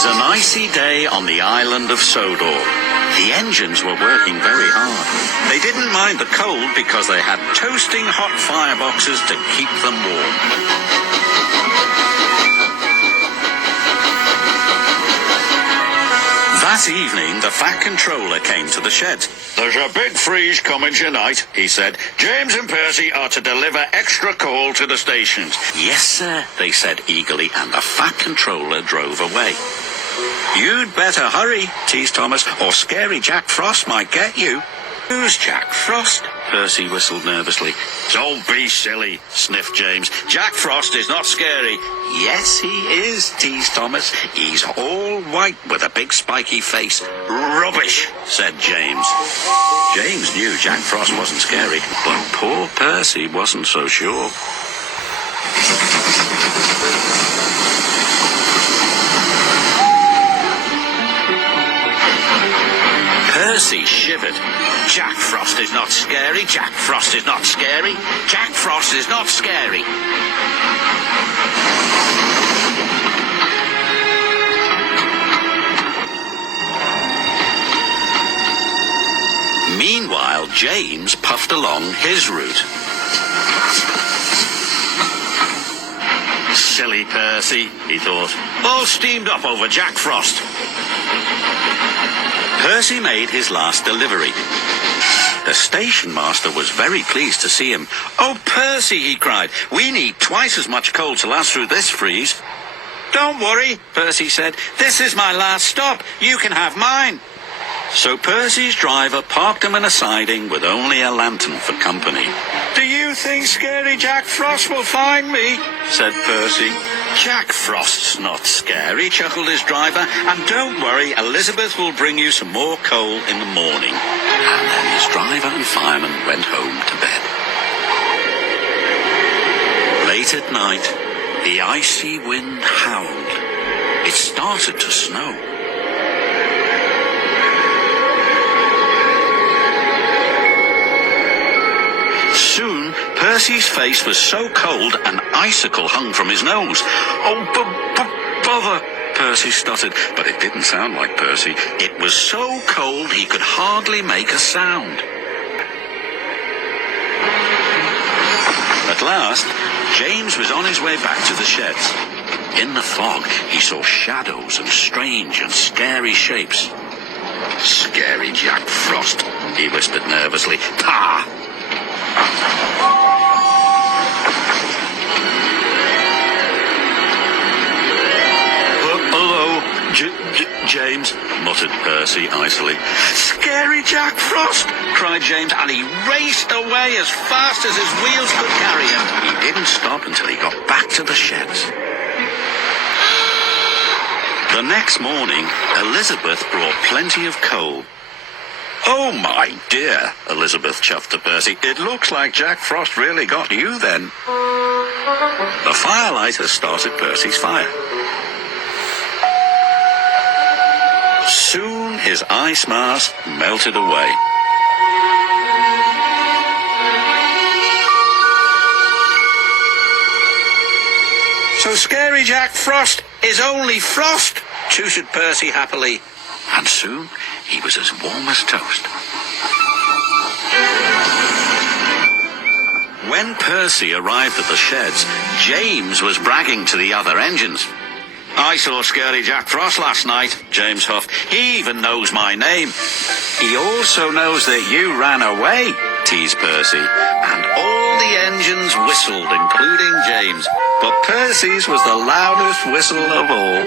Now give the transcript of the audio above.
was an icy day on the island of Sodor. The engines were working very hard. They didn't mind the cold because they had toasting hot fireboxes to keep them warm. That evening, the Fat Controller came to the sheds. "There's a big freeze coming tonight," he said. "James and Percy are to deliver extra coal to the stations." "Yes, sir," they said eagerly, and the Fat Controller drove away. "You'd better hurry," teased Thomas, "or Scary Jack Frost might get you." "Who's Jack Frost?" Percy whistled nervously. "Don't be silly," sniffed James. "Jack Frost is not scary." "Yes, he is," teased Thomas. "He's all white with a big spiky face." "Rubbish," said James. James knew Jack Frost wasn't scary, but poor Percy wasn't so sure. Percy shivered. "Jack Frost is not scary. Jack Frost is not scary. Jack Frost is not scary." Meanwhile, James puffed along his route. "Silly Percy," he thought. "All steamed up over Jack Frost." Percy made his last delivery. The station master was very pleased to see him. "Oh, Percy," he cried, "we need twice as much coal to last through this freeze." "Don't worry," Percy said. "This is my last stop. You can have mine." So Percy's driver parked him in a siding with only a lantern for company. "Do you think Scary Jack Frost will find me?" said Percy. "Jack Frost's not scary," chuckled his driver. "And don't worry, Elizabeth will bring you some more coal in the morning." And then his driver and fireman went home to bed. Late at night, the icy wind howled. It started to snow. Soon, Percy's face was so cold an icicle hung from his nose. "Oh, bother," Percy stuttered, but it didn't sound like Percy. It was so cold he could hardly make a sound. At last, James was on his way back to the sheds. In the fog, he saw shadows and strange and scary shapes. "Scary Jack Frost," he whispered nervously. "Pah!" "Hello, James," muttered Percy icily. "Scary Jack Frost!" cried James, and he raced away as fast as his wheels could carry him. He didn't stop until he got back to the sheds. The next morning, Elizabeth brought plenty of coal. "Oh, my dear," Elizabeth chuffed to Percy. "It looks like Jack Frost really got you then." The firelighter started Percy's fire. Soon his ice mask melted away. "So Scary Jack Frost is only frost," tooted Percy happily. And soon he was as warm as toast. When Percy arrived at the sheds, James was bragging to the other engines. "I saw Scary Jack Frost last night," James huffed. "He even knows my name." "He also knows that you ran away," teased Percy. And all the engines whistled, including James. But Percy's was the loudest whistle of all.